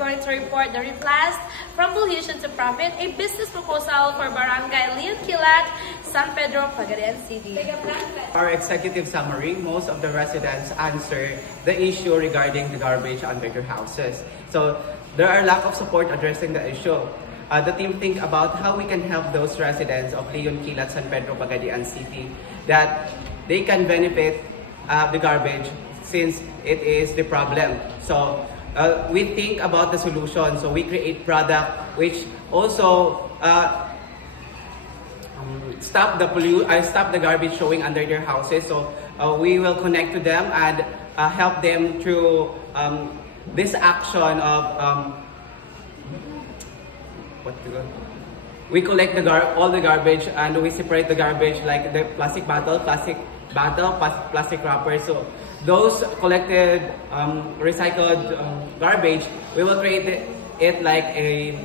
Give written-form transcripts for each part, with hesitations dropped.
going to report the Replast from Pollution to Profit, a business proposal for Barangay Leon Quilat, San Pedro, Pagadian City. Our executive summary, most of the residents answer the issue regarding the garbage under their houses. So there are lack of support addressing the issue. The team think about how we can help those residents of Leon Quilat, San Pedro, Pagadian City that they can benefit the garbage since it is the problem. So we think about the solution. So we create product which also stop the garbage showing under their houses. So we will connect to them and help them through this action of we collect all the garbage and we separate the garbage like the plastic bottle, plastic wrappers. So those collected recycled garbage, we will create it like a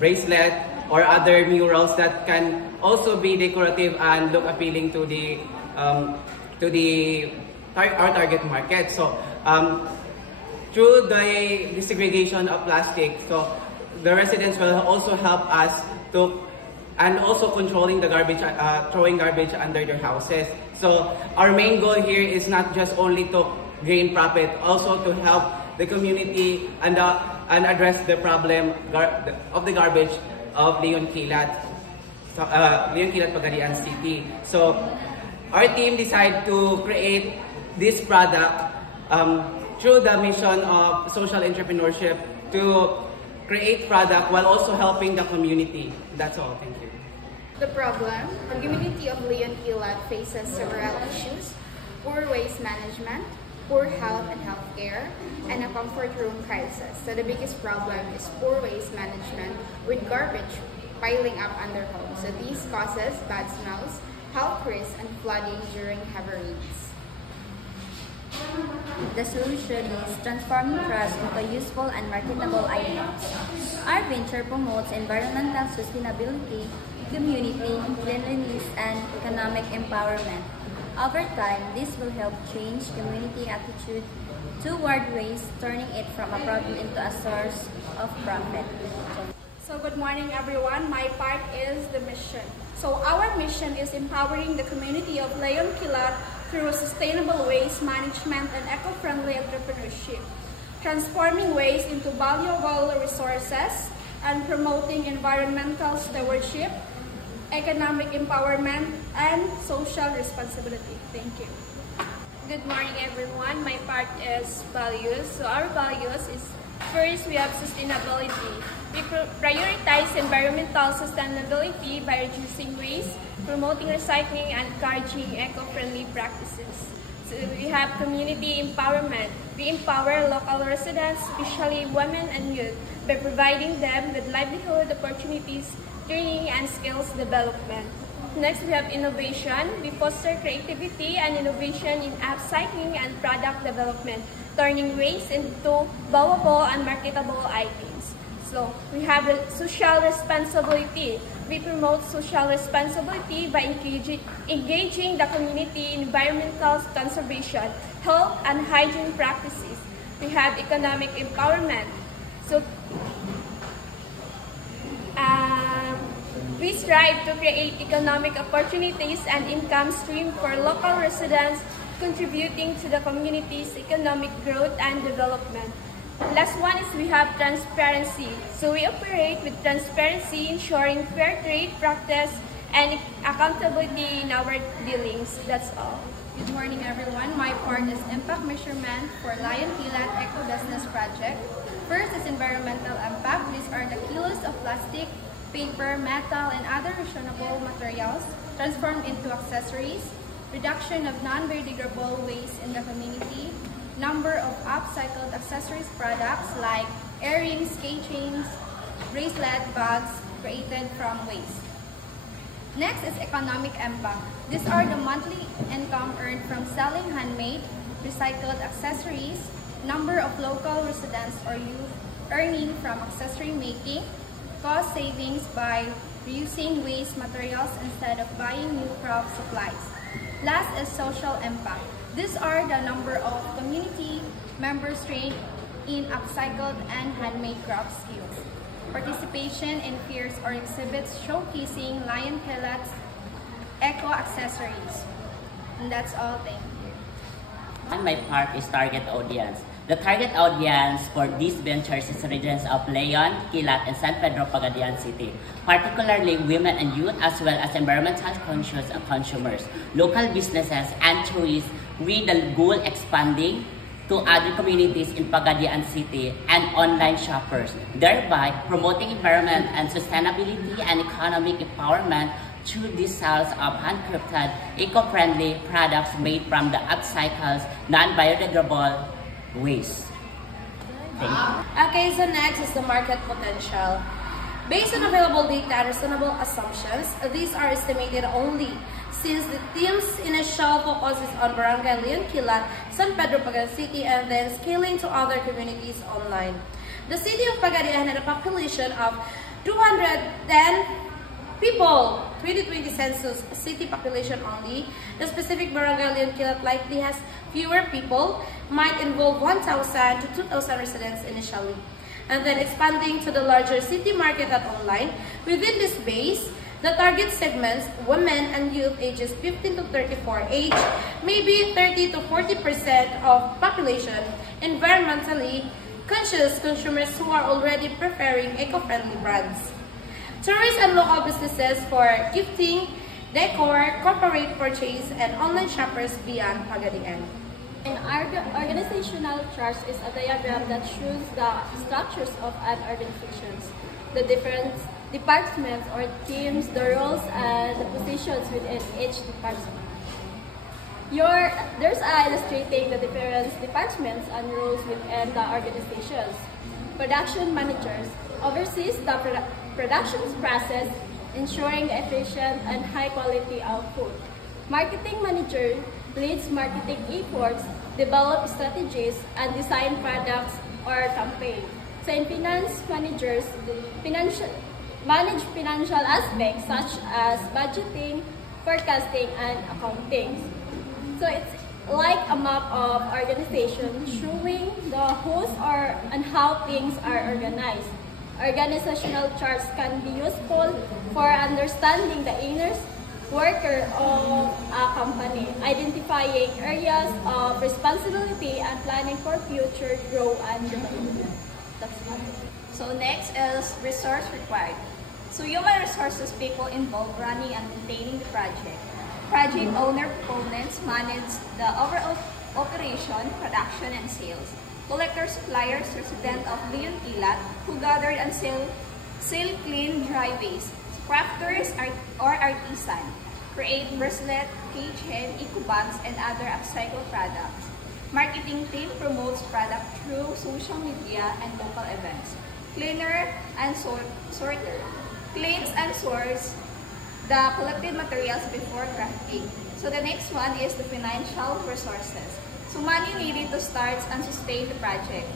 bracelet or other murals that can also be decorative and look appealing to our target market. So through the desegregation of plastic, so the residents will also help us to and also controlling the garbage, throwing garbage under their houses. So our main goal here is not just only to gain profit, also to help the community and address the problem of the garbage of Leon Quilat, Pagadian City. So our team decided to create this product through the mission of social entrepreneurship to create product while also helping the community. That's all. Thank you. The problem, the community of Leon Quilat faces several issues: poor waste management, poor health and healthcare, and a comfort room crisis. So the biggest problem is poor waste management with garbage piling up under homes. So these causes bad smells, health risks, and flooding during heavy rains. The solution is transforming trash into useful and marketable items. Our venture promotes environmental sustainability, community, cleanliness, and economic empowerment. Over time, this will help change community attitude toward waste, turning it from a problem into a source of profit. So good morning everyone, my part is the mission. So our mission is empowering the community of Leon Quilat through sustainable waste management and eco-friendly entrepreneurship, transforming waste into valuable resources and promoting environmental stewardship, economic empowerment, and social responsibility. Thank you. Good morning everyone, my part is values. So our values is, first, we have sustainability. We prioritize environmental sustainability by reducing waste, promoting recycling, and encouraging eco-friendly practices. So we have community empowerment. We empower local residents, especially women and youth, by providing them with livelihood opportunities, training, and skills development. Next, we have innovation. We foster creativity and innovation in upcycling and product development, turning waste into valuable and marketable items. So we have social responsibility. We promote social responsibility by engaging the community in environmental conservation, health, and hygiene practices. We have economic empowerment. So we strive to create economic opportunities and income stream for local residents, contributing to the community's economic growth and development. Last one is we have transparency. So we operate with transparency, ensuring fair trade practice and accountability in our dealings. That's all. Good morning everyone. My part is impact measurement for Leon Quilat Eco Business Project. First is environmental impact. These are the kilos of plastic, paper, metal, and other responsible materials transformed into accessories, reduction of non-biodegradable waste in the community, number of upcycled accessories products like earrings, keychains, bracelet, bags created from waste. Next is economic impact. These are the monthly income earned from selling handmade, recycled accessories, number of local residents or youth earning from accessory making, cost savings by reusing waste materials instead of buying new craft supplies. Last is social impact. These are the number of community members trained in upcycled and handmade craft skills. Participation in fairs or exhibits showcasing Lion Kilat's eco accessories. And that's all. Thank you. And my part is target audience. The target audience for these ventures is residents of Leon, Kilat, and San Pedro Pagadian City, particularly women and youth, as well as environmental conscious consumers, local businesses, and tourists, with the goal expanding to other communities in Pagadian City and online shoppers, thereby promoting environment and sustainability and economic empowerment through the sales of handcrafted, eco-friendly products made from the upcycled, non-biodegradable waste. Thank you. Okay, so next is the market potential. Based on available data and reasonable assumptions, these are estimated only since the team's initial focus is on Barangay Leon Kilat, San Pedro Pagadian City, and then scaling to other communities online. The city of Pagadian had a population of 210 people, 2020 census city population only. The specific Barangay Leon Kilat likely has fewer people, might involve 1,000 to 2,000 residents initially, and then expanding to the larger city market at online. Within this base, the target segments, women and youth ages 15 to 34 age, maybe 30 to 40% of population, environmentally conscious consumers who are already preferring eco-friendly brands. Tourists and local businesses for gifting, decor, corporate purchase, and online shoppers beyond Pagadian. An organizational chart is a diagram that shows the structures of an organization, the different departments or teams, the roles and the positions within each department. There's illustrating the different departments and roles within the organizations. Production managers oversees the production process, ensuring the efficient and high quality output. Marketing manager leads marketing efforts, develop strategies, and design products or campaigns. So in finance managers, manage financial aspects such as budgeting, forecasting, and accounting. So it's like a map of organization showing the who's and how things are organized. Organizational charts can be useful for understanding the inner worker of a company, identifying areas of responsibility and planning for future growth and development. That's all. So next is resource required. So human resources people involved running and maintaining the project. Project owner proponents manage the overall operation, production, and sales. Collectors, suppliers, residents of Leon Kilat who gathered and sell clean dry waste. Crafters or artisan create bracelet, keychain, eco bags, and other upcycled products. Marketing team promotes product through social media and local events. Cleaner and sorter cleans and sorts the collected materials before crafting. So the next one is the financial resources. So money needed to start and sustain the project.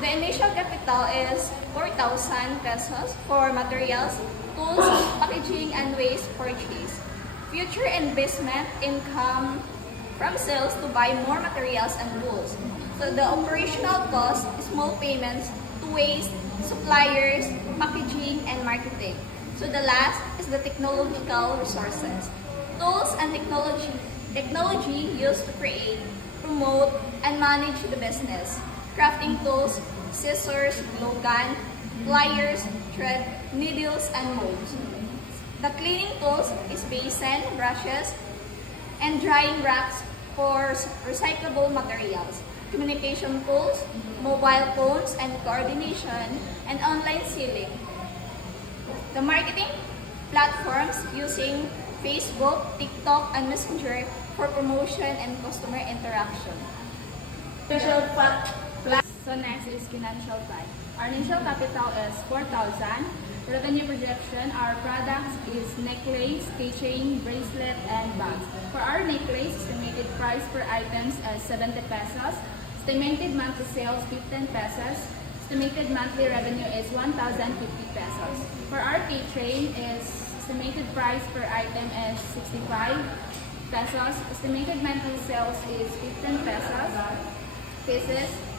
The initial capital is 4,000 pesos for materials, tools, packaging, and waste purchase. Future investment income from sales to buy more materials and tools. So the operational cost, small payments to waste, suppliers, packaging, and marketing. So the last is the technological resources. Tools and technology used to create, promote, and manage the business. Crafting tools, scissors, glue gun, pliers, thread, needles, and molds. The cleaning tools is basin, brushes, and drying racks for recyclable materials. Communication tools, mobile phones and coordination, and online selling. The marketing platforms using Facebook, TikTok, and Messenger for promotion and customer interaction. So next is financial side. Our initial capital is 4,000. Revenue projection, our products is necklace, keychain, bracelet, and bags. For our necklace, estimated price per items is 70 pesos. Estimated monthly sales, 15 pesos. Estimated monthly revenue is 1,050 pesos. For our keychain, is estimated price per item is 65 pesos. Estimated monthly sales is 15 pesos.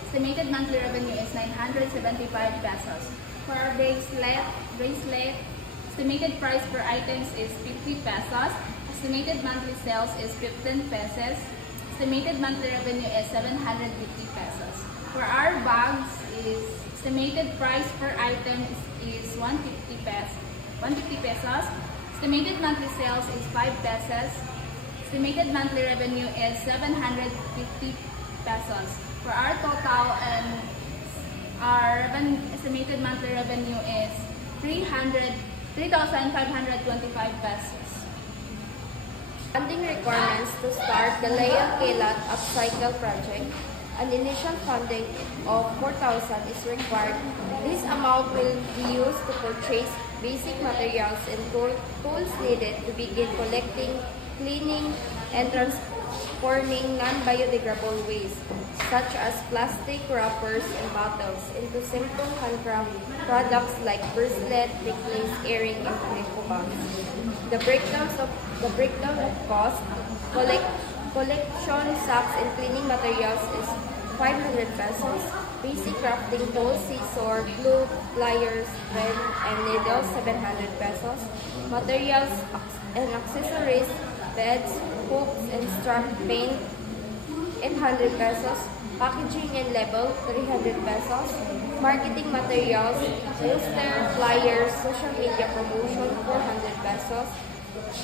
estimated monthly revenue is 975 pesos. For our bracelet, estimated price per items is 50 pesos. Estimated monthly sales is 15 pesos. Estimated monthly revenue is 750 pesos. For our bags, estimated price per item is 150 pesos. Estimated monthly sales is 5 pesos. Estimated monthly revenue is 750 pesos. For our total and our estimated monthly revenue is 3,525 pesos. Funding requirements to start the Leon Kilat Upcycle project. An initial funding of 4,000 is required. This amount will be used to purchase basic materials and tools needed to begin collecting, cleaning, and transforming non-biodegradable waste, such as plastic wrappers and bottles, into simple handcraft products like bracelet, necklace, earring, and eco bags. The breakdown of cost, collection sacks and cleaning materials is 500 pesos. Basic crafting tools, scissors, glue, pliers, pen, and needles, 700 pesos. Materials and accessories, beds, hooks, and strap paint, 800 pesos. Packaging and label, 300 pesos. Marketing materials, poster, flyers, social media promotion, 400 pesos.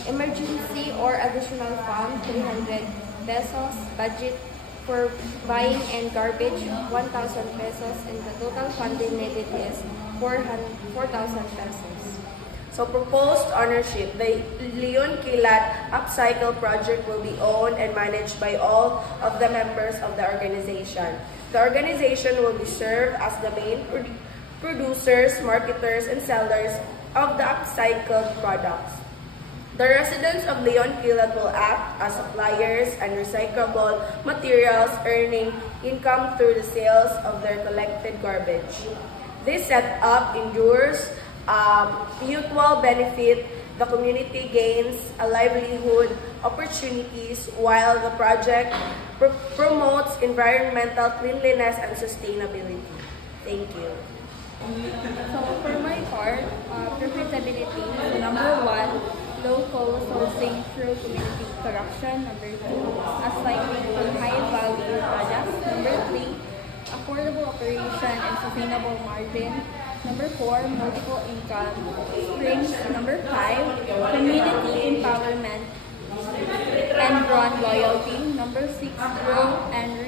Emergency or additional fund, 300 pesos. Budget for buying and garbage, 1,000 pesos. And the total funding needed is 4,000 pesos. So proposed ownership, the Leon Kilat Upcycle project will be owned and managed by all of the members of the organization. The organization will be served as the main producers, marketers, and sellers of the upcycled products. The residents of Leon Kilat will act as suppliers and recyclable materials, earning income through the sales of their collected garbage. This setup ensures mutual benefit. The community gains a livelihood opportunities while the project promotes environmental cleanliness and sustainability. Thank you. So for my part, profitability, so number 1, local sourcing through community production. Number 2, upcycling from high-value products. Number 3, affordable operation and sustainable margin. Number 4, multiple income streams. Number 5, community empowerment and brand loyalty. Number 6, growth and